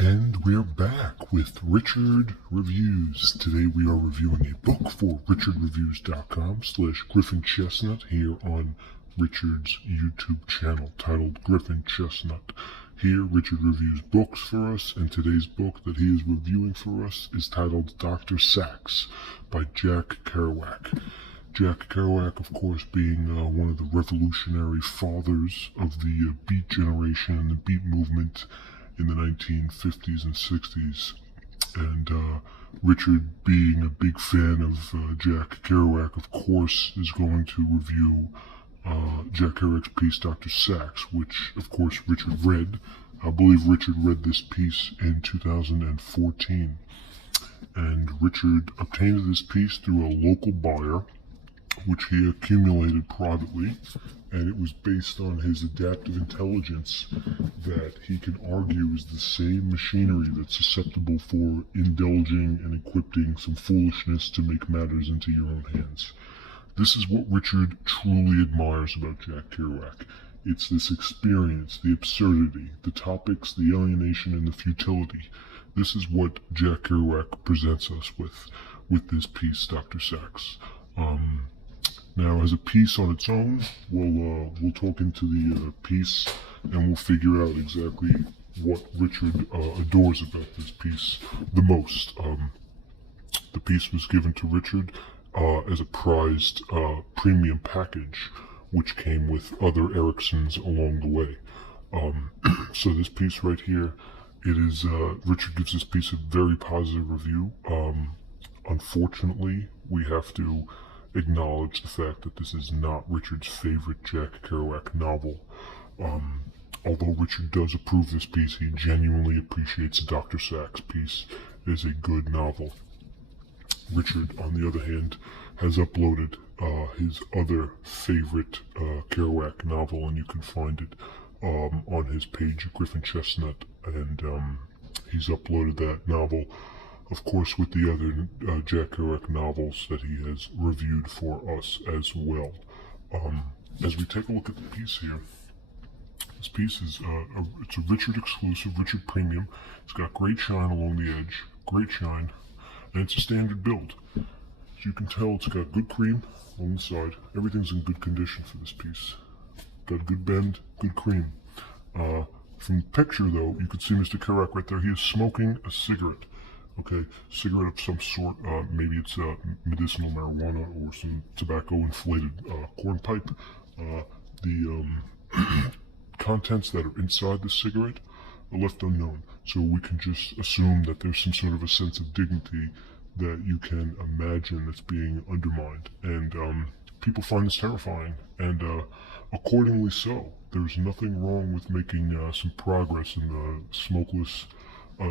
And we're back with Richard Reviews. Today we are reviewing a book for richardreviews.com/Griffin Chestnut here on Richard's YouTube channel titled Griffin Chestnut. Here Richard reviews books for us, and today's book that he is reviewing for us is titled Dr. Sax by Jack Kerouac. Jack Kerouac, of course, being one of the revolutionary fathers of the Beat generation and the Beat movement in the 1950s and 60s, and Richard, being a big fan of Jack Kerouac, of course, is going to review Jack Kerouac's piece, Dr. Sax, which, of course, Richard read. I believe Richard read this piece in 2014, and Richard obtained this piece through a local buyer, which he accumulated privately, and it was based on his adaptive intelligence that he can argue is the same machinery that's susceptible for indulging and equipping some foolishness to make matters into your own hands. This is what Richard truly admires about Jack Kerouac. It's this experience, the absurdity, the topics, the alienation, and the futility. This is what Jack Kerouac presents us with this piece, Dr. Sax. Now, as a piece on its own, we'll talk into the piece, and we'll figure out exactly what Richard adores about this piece the most. The piece was given to Richard as a prized premium package, which came with other Ericksons along the way. So this piece right here, Richard gives this piece a very positive review. Unfortunately, we have to acknowledge the fact that this is not Richard's favorite Jack Kerouac novel. Although Richard does approve this piece, he genuinely appreciates Dr. Sax' piece as a good novel. Richard, on the other hand, has uploaded his other favorite Kerouac novel, and you can find it on his page at Griffin Chestnut, and he's uploaded that novel, of course, with the other Jack Kerouac novels that he has reviewed for us as well. As we take a look at the piece here, this piece is it's a Richard exclusive, Richard Premium. It's got great shine along the edge, great shine, and it's a standard build. As you can tell, it's got good cream on the side. Everything's in good condition for this piece. Got good bend, good cream. From the picture, though, you can see Mr. Kerouac right there. He is smoking a cigarette. Okay, cigarette of some sort. Maybe it's medicinal marijuana or some tobacco-inflated corn pipe. The contents that are inside the cigarette are left unknown, so we can just assume that there's some sort of a sense of dignity that you can imagine that's being undermined, and people find this terrifying, and accordingly so. There's nothing wrong with making some progress in the smokeless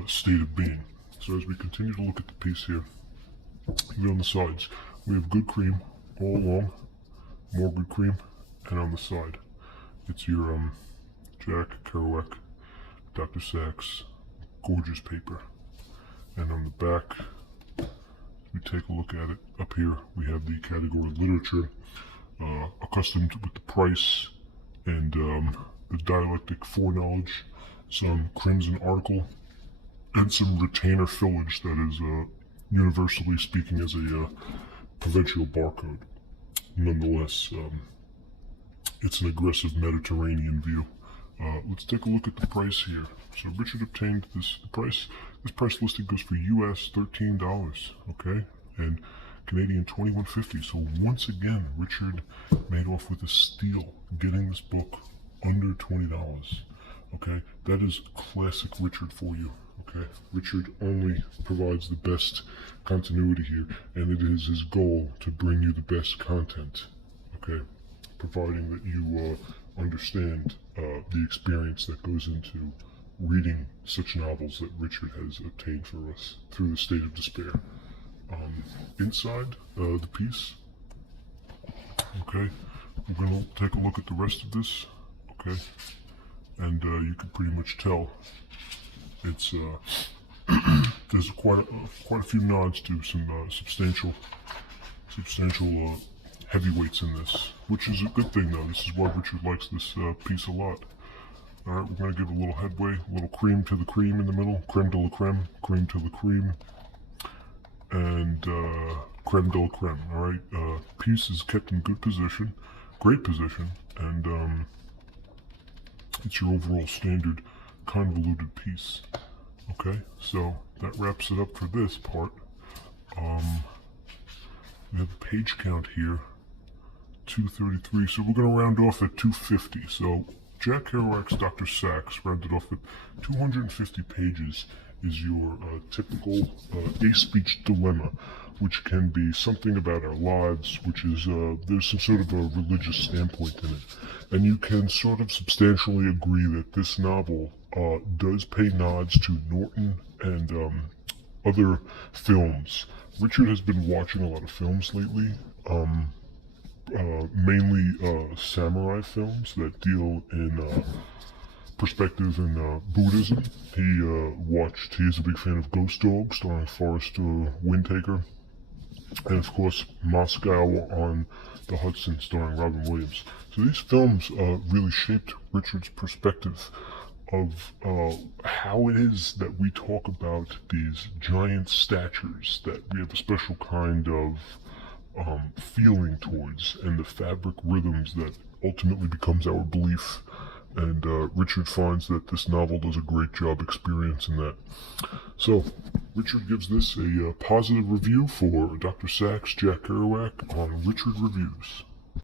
state of being. So as we continue to look at the piece here, even on the sides, we have good cream all along, more good cream, and on the side, it's your Jack Kerouac, Dr. Sax, gorgeous paper. And on the back, we take a look at it. Up here, we have the category literature, accustomed with the price and the dialectic foreknowledge, some crimson article, and some retainer fillage that is universally speaking as a provincial barcode. Nonetheless, it's an aggressive Mediterranean view. Let's take a look at the price here. So Richard obtained this price listing goes for US $13, okay, and Canadian $21.50. So once again, Richard made off with a steal, getting this book under $20. Okay, that is classic Richard for you. Okay, Richard only provides the best continuity here, and it is his goal to bring you the best content. Okay, providing that you understand the experience that goes into reading such novels that Richard has obtained for us through the state of despair. Inside the piece, okay, we're going to take a look at the rest of this, okay, and you can pretty much tell it's there's quite a few nods to some substantial heavyweights in this, which is a good thing though. This is why Richard likes this piece a lot. Alright, we're going to give a little headway, a little cream to the cream in the middle, creme de la creme, cream to the cream, and creme de la creme. Alright, piece is kept in good position, great position, and it's your overall standard convoluted piece. Okay, so that wraps it up for this part. We have a page count here, 233, so we're going to round off at 250. So Jack Kerouac's Dr. Sachs rounded off at 250 pages is your typical a-speech dilemma, which can be something about our lives, which is, there's some sort of a religious standpoint in it. And you can sort of substantially agree that this novel does pay nods to Norton and other films. Richard has been watching a lot of films lately, mainly samurai films that deal in perspective in Buddhism. He's a big fan of Ghost Dog, starring Forrest Whitaker, and of course Moscow on the Hudson, starring Robin Williams. So these films really shaped Richard's perspective of how it is that we talk about these giant statures that we have a special kind of feeling towards, and the fabric rhythms that ultimately becomes our belief. And Richard finds that this novel does a great job experiencing that. So Richard gives this a positive review for Dr. Sachs, Jack Kerouac on Richard Reviews.